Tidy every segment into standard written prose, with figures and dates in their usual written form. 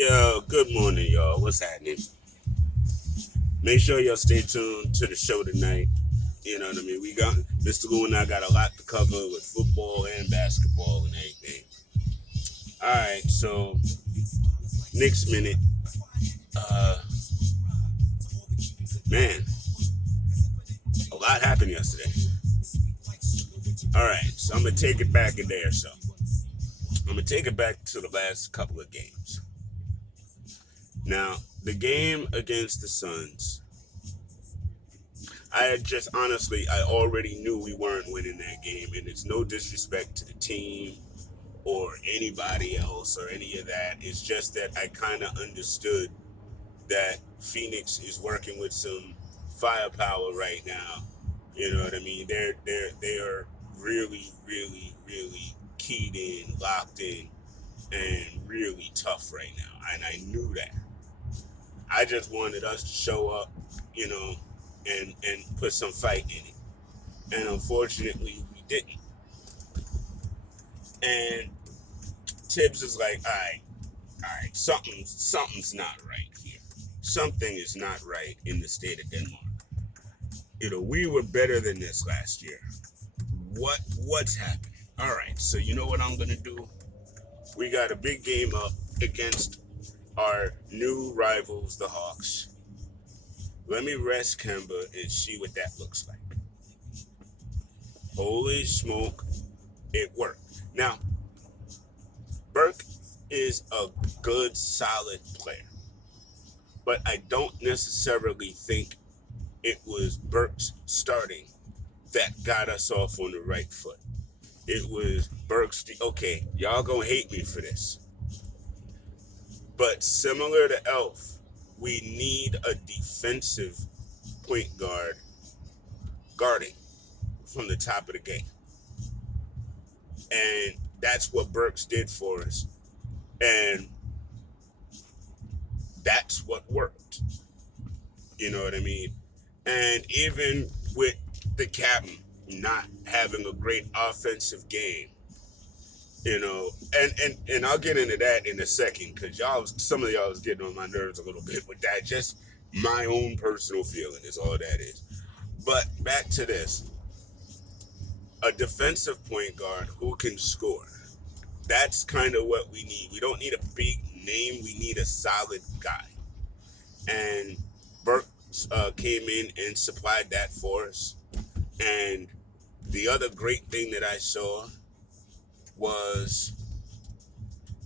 Yo, good morning, y'all. What's happening? Make sure y'all stay tuned to the show tonight. You know what I mean? We got Mr. Lou and I got a lot to cover with football and basketball and everything. All right, so next minute, uh, man, a lot happened yesterday. All right, so I'm gonna take it back a day or so. I'm gonna take it back to the last couple of games. Now, the game against the Suns, I had just honestly, I already knew we weren't winning that game, and it's no disrespect to the team or anybody else or any of that. It's just that I kind of understood that Phoenix is working with some firepower right now. You know what I mean? They are really, really, really keyed in, locked in, and really tough right now. And I knew that. I just wanted us to show up, you know, and put some fight in it. And unfortunately, we didn't. And Thibs is like, all right, something's not right here. Something is not right in the state of Denmark. We were better than this last year. What's happening? All right, so you know what I'm gonna do? We got a big game up against our new rivals, the Hawks. Let me rest Kemba and see what that looks like. Holy smoke, it worked. Now, Burks is a good, solid player, but I don't necessarily think it was Burks starting that got us off on the right foot. It was Burks. Okay, y'all gonna hate me for this, but similar to Elf, we need a defensive point guard guarding from the top of the game, and that's what Burks did for us, and that's what worked. You know what I mean? And even with the captain not having a great offensive game, and I'll get into that in a second because some of y'all was getting on my nerves a little bit with that. Just my own personal feeling is all that is. But back to this: a defensive point guard who can score. That's kind of what we need. We don't need a big name. We need a solid guy. And Burks came in and supplied that for us. And the other great thing that I saw was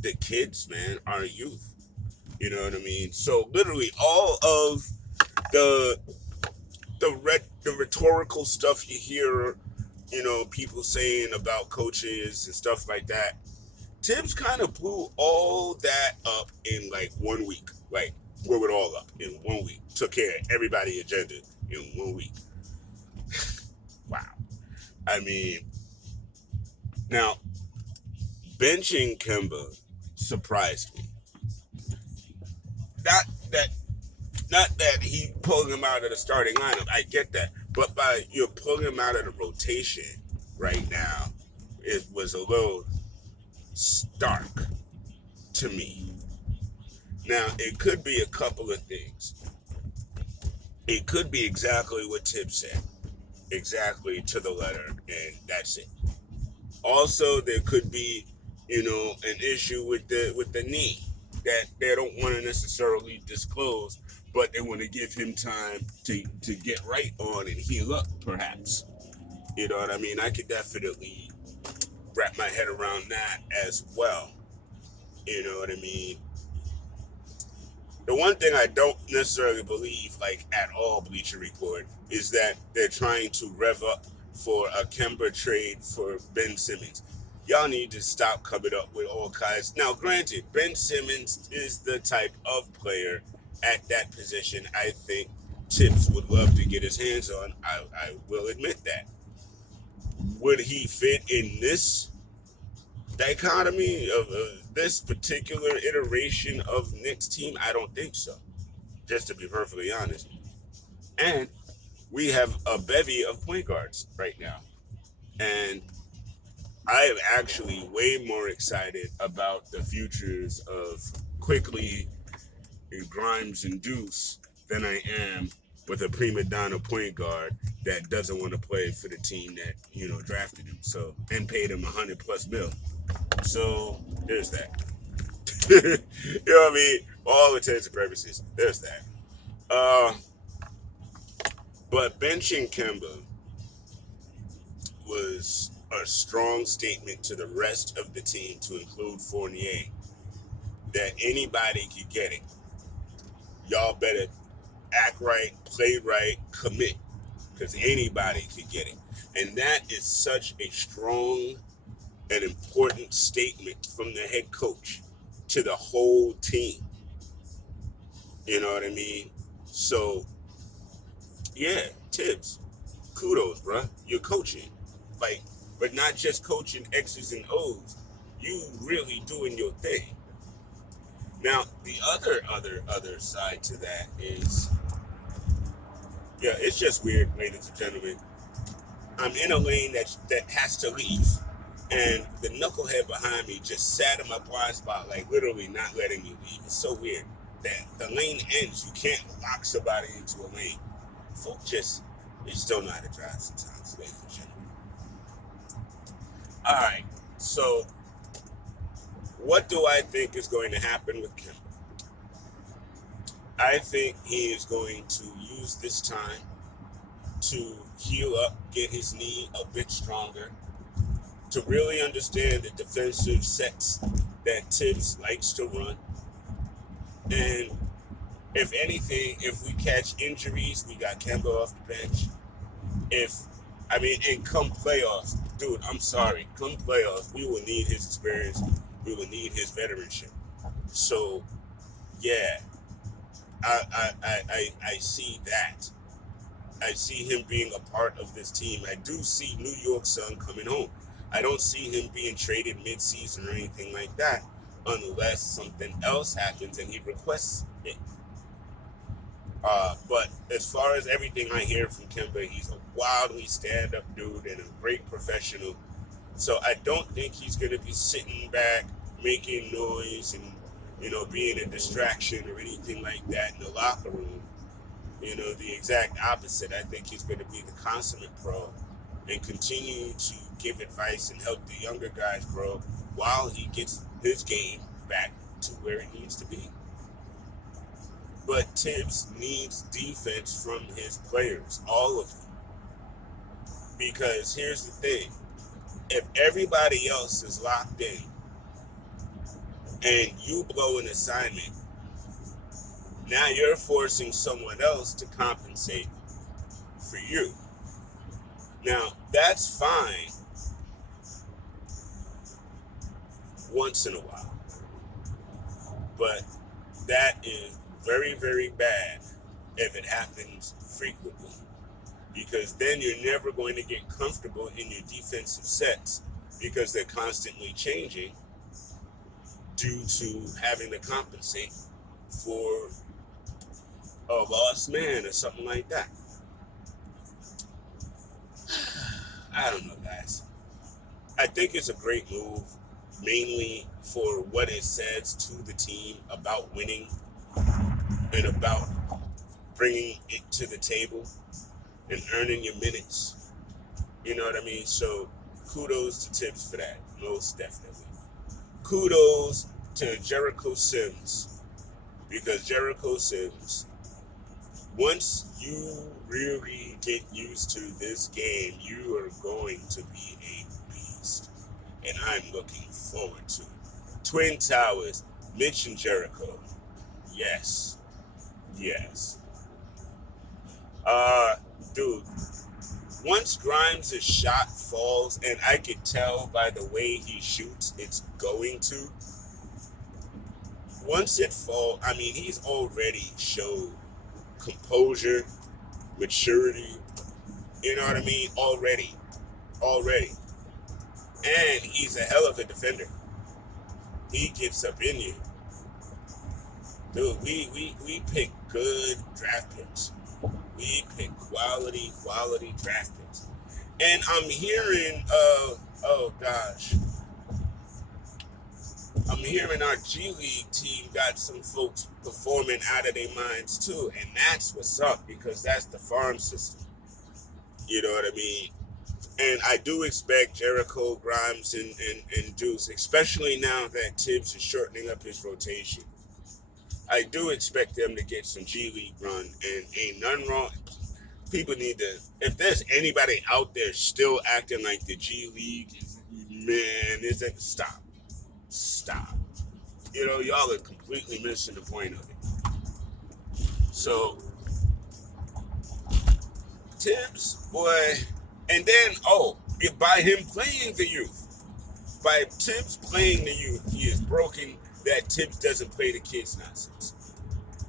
the kids, man, our youth. You know what I mean? So literally all of the the rhetorical stuff you hear, people saying about coaches and stuff like that. Thibs kind of blew all that up in like 1 week. Like blew it all up in 1 week. Took care of everybody's agenda in 1 week. Wow. I mean, now benching Kemba surprised me. Not that not that he pulled him out of the starting lineup. I get that. But by you're pulling him out of the rotation right now, it was a little stark to me. Now, it could be a couple of things. It could be exactly what Thibs said. Exactly to the letter, and that's it. Also, there could be, an issue with the knee that they don't want to necessarily disclose, but they want to give him time to get right on and heal up, perhaps. You know what I mean? I could definitely wrap my head around that as well. You know what I mean? The one thing I don't necessarily believe, like at all, Bleacher Report, is that they're trying to rev up for a Kemba trade for Ben Simmons. Y'all need to stop coming up with all kinds. Now, granted, Ben Simmons is the type of player at that position I think Thibs would love to get his hands on. I will admit that. Would he fit in this dichotomy of this particular iteration of Knicks team? I don't think so, just to be perfectly honest. And we have a bevy of point guards right now. And I am actually way more excited about the futures of Quickly and Grimes and Deuce than I am with a prima donna point guard that doesn't want to play for the team that drafted him. So and paid him 100+ mil. So there's that. You know what I mean? All intents and purposes. There's that. Uh, but benching Kemba was a strong statement to the rest of the team, to include Fournier, that anybody could get it. Y'all better act right, play right, commit, because anybody could get it. And that is such a strong and important statement from the head coach to the whole team. You know what I mean? So, yeah, Thibs, kudos, bruh. You're coaching. Like, but not just coaching X's and O's. You really doing your thing. Now, the other side to that is, yeah, it's just weird, ladies and gentlemen. I'm in a lane that has to leave, and the knucklehead behind me just sat in my blind spot, like literally not letting me leave. It's so weird that the lane ends. You can't lock somebody into a lane. Folk they just don't know how to drive sometimes, ladies and gentlemen. All right, so what do I think is going to happen with Kemba? I think he is going to use this time to heal up, get his knee a bit stronger, to really understand the defensive sets that Thibs likes to run. And if anything, if we catch injuries, we got Kemba off the bench. And come playoffs, dude, I'm sorry, come playoffs, we will need his experience. We will need his veteranship. So, yeah, I see that. I see him being a part of this team. I do see New York Sun coming home. I don't see him being traded mid-season or anything like that unless something else happens and he requests it. But as far as everything I hear from Kemba, he's a wildly stand-up dude and a great professional. So I don't think he's going to be sitting back making noise and, being a distraction or anything like that in the locker room. The exact opposite. I think he's going to be the consummate pro and continue to give advice and help the younger guys grow while he gets his game back to where it needs to be. But Thibs needs defense from his players, all of them. Because here's the thing. If everybody else is locked in and you blow an assignment, now you're forcing someone else to compensate for you. Now, that's fine once in a while. But that is very, very bad if it happens frequently. Because then you're never going to get comfortable in your defensive sets because they're constantly changing due to having to compensate for a lost man or something like that. I don't know, guys. I think it's a great move, mainly for what it says to the team about winning and about bringing it to the table and earning your minutes. You know what I mean? So kudos to Thibs for that, most definitely. Kudos to Jericho Sims, because Jericho Sims, once you really get used to this game, you are going to be a beast. And I'm looking forward to it. Twin Towers, Mitch and Jericho. Yes. Yes. Dude, once Grimes' shot falls, and I could tell by the way he shoots, it's going to. Once it falls, he's already showed composure, maturity, you know what I mean? Already. And he's a hell of a defender. He gets up in you. Dude, we pick good draft picks. We pick quality draft picks. And I'm hearing Oh gosh, I'm hearing our G League team got some folks performing out of their minds too, and that's what's up because that's the farm system. You know what I mean? And I do expect Jericho, Grimes, and Deuce, especially now that Thibs is shortening up his rotation. I do expect them to get some G League run, and ain't nothing wrong. People need to. If there's anybody out there still acting like the G League, man, is that stop. You know, y'all are completely missing the point of it. So Tibbs, boy, and then by him playing the youth, by Tibbs playing the youth, he has broken that Tibbs doesn't play the kids nonsense.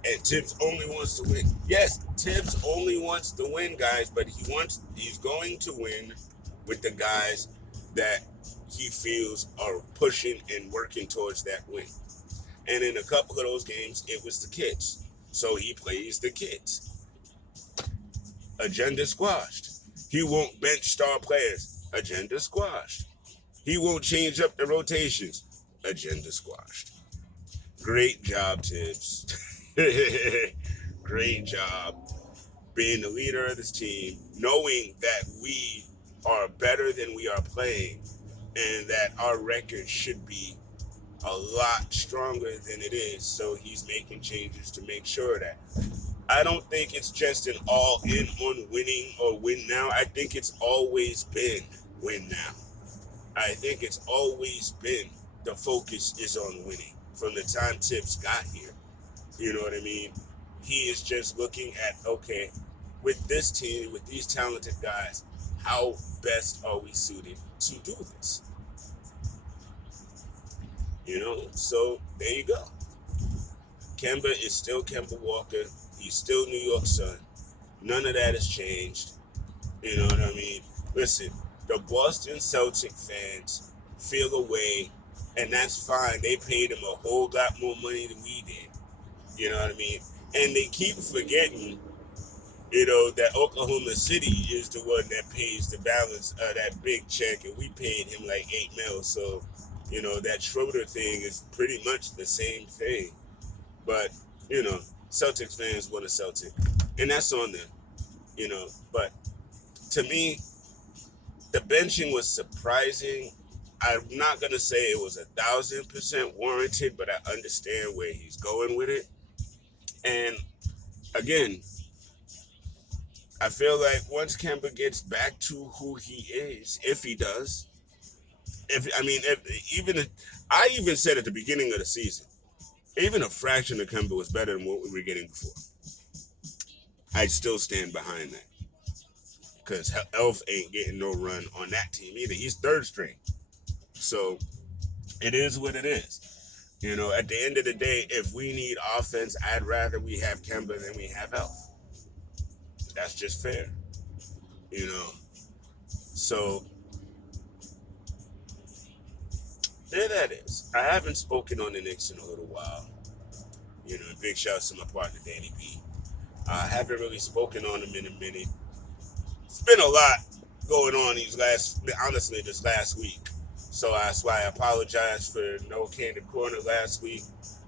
And Tibbs only wants to win. Yes, Tibbs only wants to win, guys, but he's going to win with the guys that he feels are pushing and working towards that win. And in a couple of those games, it was the kids. So he plays the kids. Agenda squashed. He won't bench star players. Agenda squashed. He won't change up the rotations. Agenda squashed. Great job, Tibbs. Great job being the leader of this team, knowing that we are better than we are playing, and that our record should be a lot stronger than it is. So he's making changes to make sure that. I don't think it's just an all in on winning or win now. I think it's always been win now. I think it's always been the focus is on winning from the time Tibbs got here. You know what I mean? He is just looking at, okay, with this team, with these talented guys, how best are we suited to do this? You know, so there you go. Kemba is still Kemba Walker. He's still New York Sun. None of that has changed. You know what I mean? Listen, the Boston Celtic fans feel away, and that's fine. They paid him a whole lot more money than we did. You know what I mean? And they keep forgetting, you know, that Oklahoma City is the one that pays the balance of that big check, and we paid him like 8 mil. So, you know, that Schroeder thing is pretty much the same thing. But, you know, Celtics fans want a Celtic, and that's on them, you know. But to me, the benching was surprising. I'm not going to say it was 1,000% warranted, but I understand where he's going with it. And again, I feel like once Kemba gets back to who he is, if he does, I even said at the beginning of the season, even a fraction of Kemba was better than what we were getting before. I still stand behind that because Elf ain't getting no run on that team either. He's third string, so it is what it is. You know, at the end of the day, if we need offense, I'd rather we have Kemba than we have Elf. That's just fair, you know. So there that is. I haven't spoken on the Knicks in a little while. You know, big shouts to my partner Danny B. I haven't really spoken on him in a minute. It's been a lot going on this last week. So that's why I apologize for no Candid Corner last week.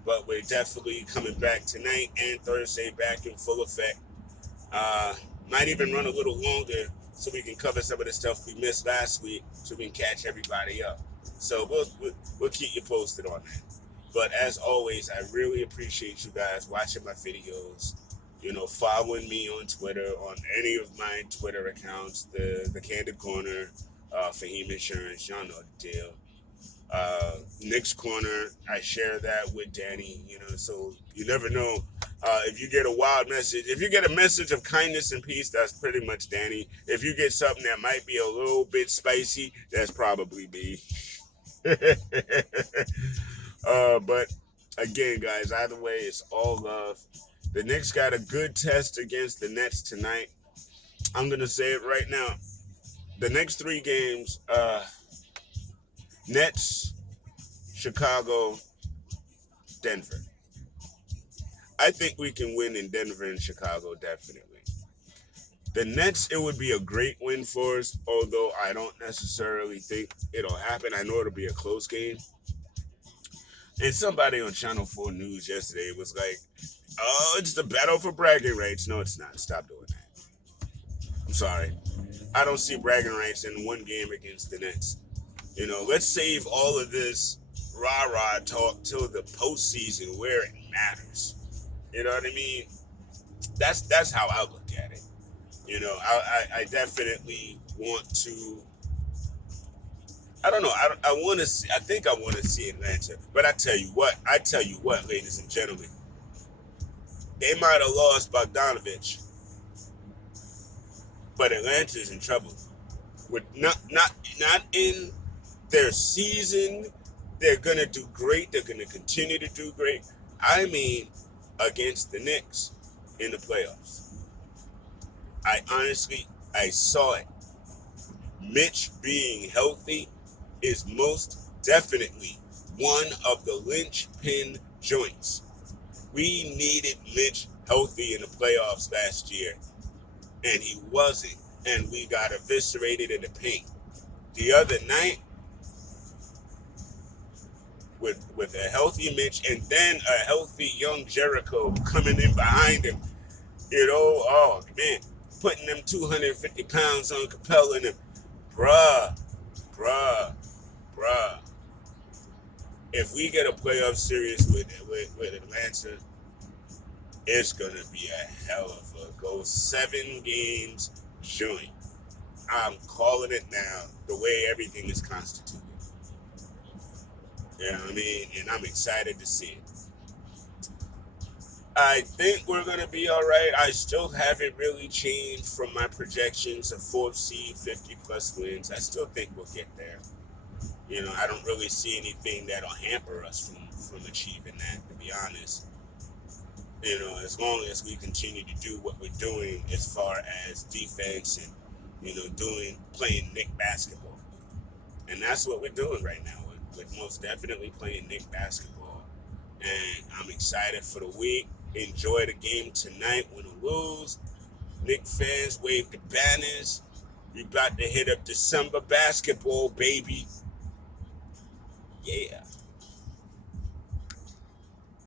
But we're definitely coming back tonight and Thursday back in full effect. Might even run a little longer so we can cover some of the stuff we missed last week so we can catch everybody up. So we'll keep you posted on that. But as always, I really appreciate you guys watching my videos. You know, following me on Twitter, on any of my Twitter accounts, the Candid Corner, Fahim Insurance, y'all know the deal. Knicks Corner, I share that with Danny, you know, so you never know. If you get a wild message, if you get a message of kindness and peace, that's pretty much Danny. If you get something that might be a little bit spicy, that's probably me. But again, guys, either way, it's all love. The Knicks got a good test against the Nets tonight. I'm going to say it right now. The next 3 games, Nets, Chicago, Denver. I think we can win in Denver and Chicago, definitely. The Nets, it would be a great win for us, although I don't necessarily think it'll happen. I know it'll be a close game. And somebody on Channel 4 News yesterday was like, oh, it's the battle for bragging rights. No, it's not. Stop doing that. I'm sorry. I don't see bragging rights in one game against the Nets. Let's save all of this rah-rah talk till the postseason where it matters. You know what I mean? That's how I look at it. I definitely want to. I don't know. I want to see. I think I want to see Atlanta. But I tell you what, ladies and gentlemen, they might have lost Bogdanovich, but Atlanta's in trouble. With not in their season, they're gonna do great. They're gonna continue to do great. I mean, against the Knicks in the playoffs. I saw it. Mitch being healthy is most definitely one of the linchpin joints. We needed Mitch healthy in the playoffs last year, and he wasn't, and we got eviscerated in the paint. The other night, with a healthy Mitch and then a healthy young Jericho coming in behind him, oh man, putting them 250 pounds on Capella and him, bruh. If we get a playoff series with Atlanta, it's gonna be a hell of a go 7 games joint. I'm calling it now. The way everything is constituted. You know what I mean? And I'm excited to see it. I think we're going to be all right. I still haven't really changed from my projections of 4th seed, 50 plus wins. I still think we'll get there. I don't really see anything that'll hamper us from achieving that, to be honest. As long as we continue to do what we're doing as far as defense and, playing Knick basketball. And that's what we're doing right now. We're most definitely playing Knick basketball. And I'm excited for the week. Enjoy the game tonight, win or lose. Knick fans, wave the banners. We about to hit up December basketball, baby. Yeah.